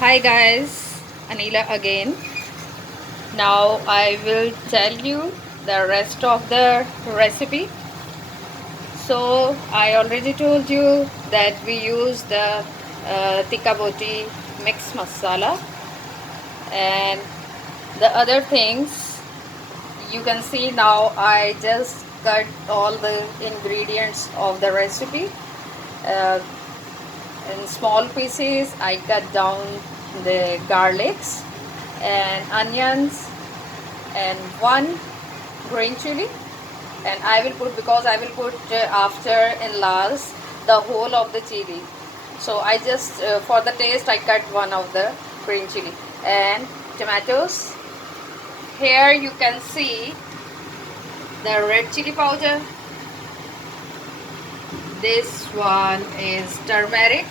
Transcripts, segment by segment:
Hi guys, Anila again. Now I will tell you the rest of the recipe. So I already told you that we use the tikka boti mix masala, and the other things you can see. Now I just cut all the ingredients of the recipe uh, in small pieces. I cut down the garlics and onions and one green chili, and I will put, because I will put after in last, the whole of the chili. So I just for the taste I cut one of the green chili and tomatoes. Here you can see the red chili powder. This one is turmeric,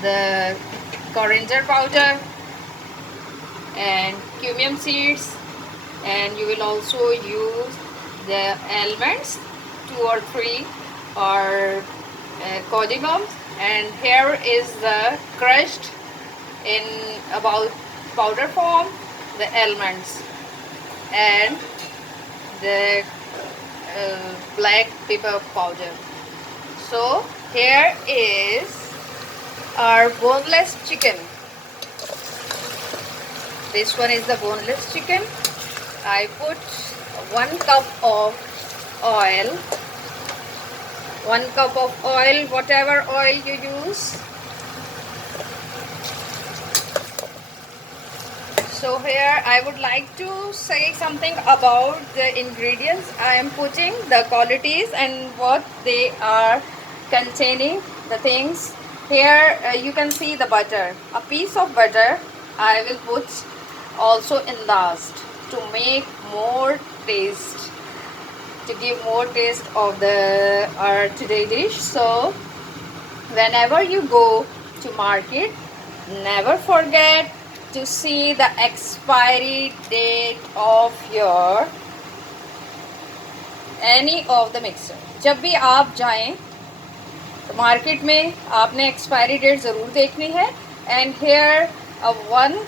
the coriander powder, and cumin seeds, and you will also use the almonds, two or three, or cardamom. And here is the crushed in about powder form, the almonds, and the black pepper powder. So here is our boneless chicken. This one is the boneless chicken. I put 1 cup of oil, 1 cup of oil, whatever oil you use. So here I would like to say something about the ingredients I am putting, the qualities and what they are containing, the things. Here you can see the butter. A piece of butter I will put also in last to make more taste, to give more taste of the our today dish. So whenever you go to market, never forget to see the expiry date of your any of the mixer. जब भी आप जाएं तो मार्केट में आपने expiry date ज़रूर देखनी है. And here one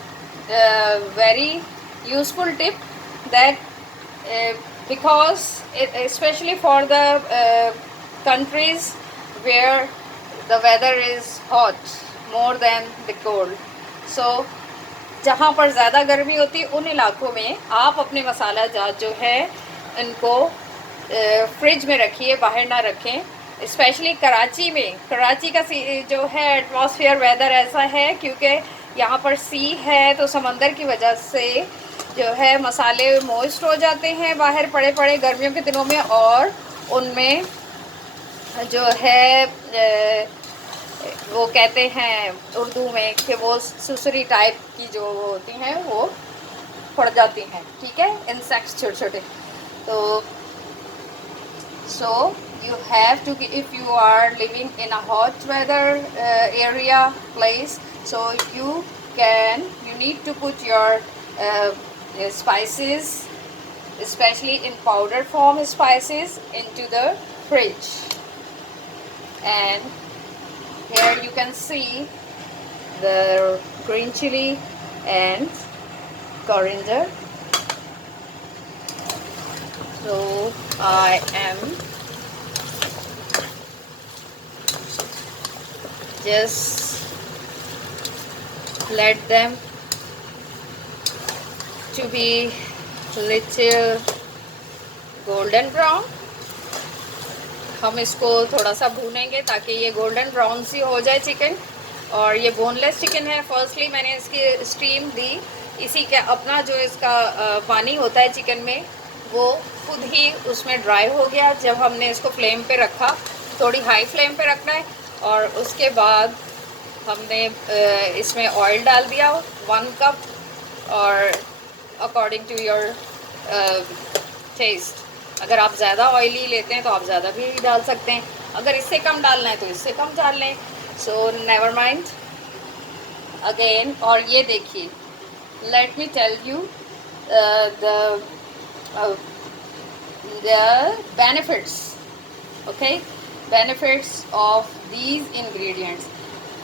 very useful tip that because especially for the countries where the weather is hot more than the cold, so जहाँ पर ज़्यादा गर्मी होती है उन इलाकों में आप अपने मसाला जात जो है इनको फ्रिज में रखिए, बाहर ना रखें. स्पेशली कराची में, कराची का जो है एटमॉस्फेयर वेदर ऐसा है क्योंकि यहाँ पर सी है, तो समंदर की वजह से जो है मसाले मॉइस्ट हो जाते हैं बाहर पड़े पड़े गर्मियों के दिनों में, और उनमें जो है वो कहते हैं उर्दू में कि वो सुसरी टाइप की जो होती हैं वो पड़ जाती हैं. ठीक है, इंसेक्ट्स छोटे छोटे. तो so you have to, if you are living in a hot weather area place, so you need to put your spices, especially in powder form spices, into the fridge. And here you can see the green chili and coriander. So I am just let them to be little golden brown. हम इसको थोड़ा सा भूनेंगे ताकि ये golden brown सी हो जाए चिकन. और ये बोनलेस चिकन है. फर्स्टली मैंने इसकी स्टीम दी, इसी के अपना जो इसका पानी होता है चिकन में वो खुद ही उसमें ड्राई हो गया. जब हमने इसको फ्लेम पे रखा, थोड़ी हाई फ्लेम पे रखना है, और उसके बाद हमने इसमें ऑयल डाल दिया 1 कप, और अकॉर्डिंग टू योर टेस्ट. अगर आप ज़्यादा ऑयली लेते हैं तो आप ज़्यादा भी डाल सकते हैं, अगर इससे कम डालना है तो इससे कम डाल लें. So never mind again. और ये देखिए, let me tell you the benefits, okay, benefits of these ingredients.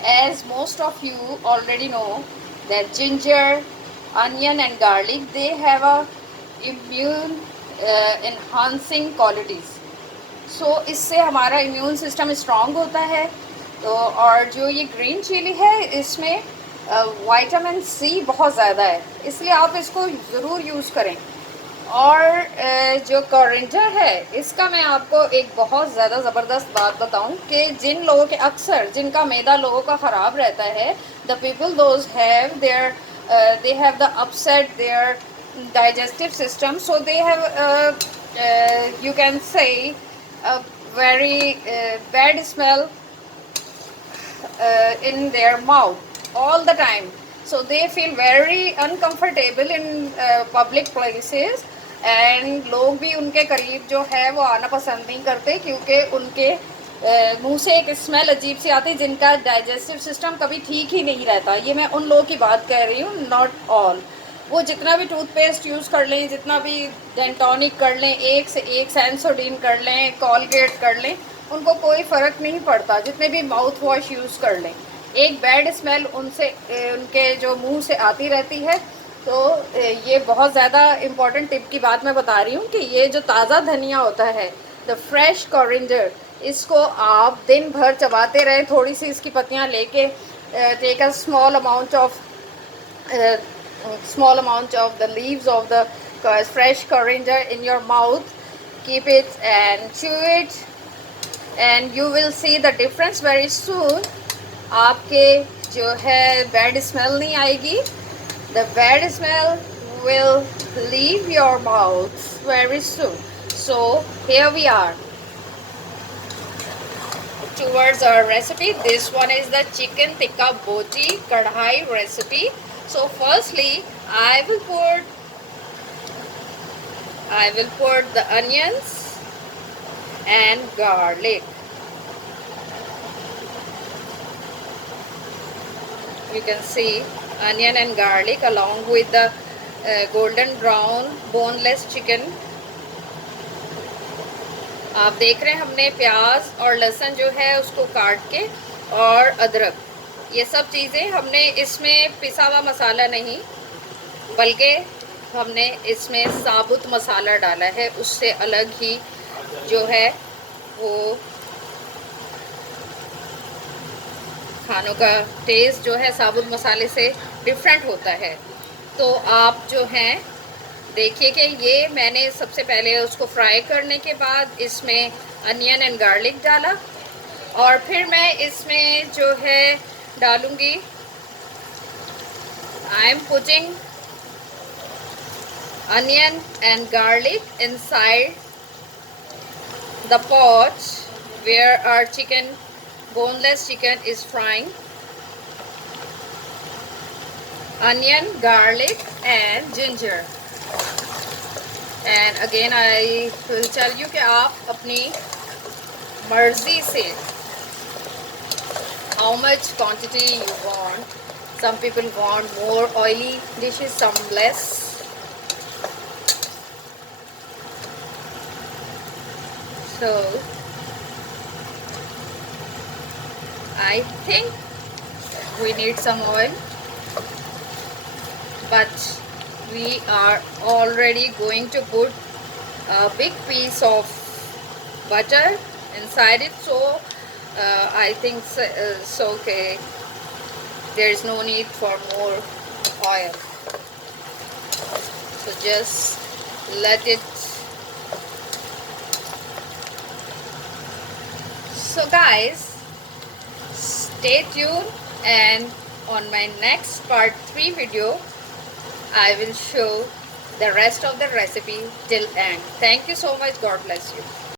as most of you already know that ginger, onion and garlic, they have a immune enhancing qualities. सो इससे हमारा immune system strong होता है. तो और जो ये green chilli है इसमें विटामिन सी बहुत ज़्यादा है, इसलिए आप इसको ज़रूर यूज़ करें. और जो कोरिएंडर है इसका मैं आपको एक बहुत ज़्यादा ज़बरदस्त बात बताऊं कि जिन लोगों के अक्सर जिनका मैदा लोगों का ख़राब रहता है, the people those have their they have the upset their digestive system, so they have you can say a very bad smell in their mouth all the time, so they feel very uncomfortable in public places. And लोग भी उनके करीब जो है वो आना पसंद नहीं करते क्योंकि उनके मुंह से एक स्मेल अजीब सी आती है, जिनका डाइजेस्टिव सिस्टम कभी ठीक ही नहीं रहता. ये मैं उन लोगों की बात कह रही हूँ, नॉट ऑल. वो जितना भी टूथपेस्ट यूज़ कर लें, जितना भी डेंटोनिक कर लें, एक से एक सेंसोडीन कर लें, कॉलगेट कर लें, उनको कोई फ़र्क नहीं पड़ता. जितने भी माउथ वॉश यूज़ कर लें, एक बैड स्मेल उनसे उनके जो मुंह से आती रहती है. तो ये बहुत ज़्यादा इम्पॉर्टेंट टिप की बात मैं बता रही हूँ कि ये जो ताज़ा धनिया होता है, द फ्रेश कोरिएंडर, इसको आप दिन भर चबाते रहें. थोड़ी सी इसकी पत्तियाँ लेके take a small amount of the leaves of the fresh coriander in your mouth, keep it and chew it, and you will see the difference very soon. आपके जो है बैड स्मेल नहीं आएगी. The bad smell will leave your mouth very soon. So here we are towards our recipe. This one is the chicken tikka boti kadhai recipe. So firstly I will put the onions and garlic. You can see onion and garlic along with the golden brown boneless chicken. आप देख रहे हैं हमने प्याज और लहसुन जो है उसको काट के, और अदरक, ये सब चीज़ें हमने इसमें पिसा हुआ मसाला नहीं, बल्कि हमने इसमें साबुत मसाला डाला है. उससे अलग ही जो है वो खानों का टेस्ट जो है साबुत मसाले से डिफरेंट होता है. तो आप जो हैं देखिए कि ये मैंने सबसे पहले उसको फ्राई करने के बाद इसमें अनियन एंड गार्लिक डाला, और फिर मैं इसमें जो है डालूँगी, I am putting onion and garlic inside the pot where our boneless chicken is frying. Onion, garlic and ginger. And again I will tell you कि आप अपनी मर्जी से how much quantity you want. Some people want more oily dishes, some less. So I think we need some oil, but we are already going to put a big piece of butter inside it, so I think it's okay. There is no need for more oil, so just let it. So guys, stay tuned, and on my next part 3 video I will show the rest of the recipe till end. Thank you so much. God bless you.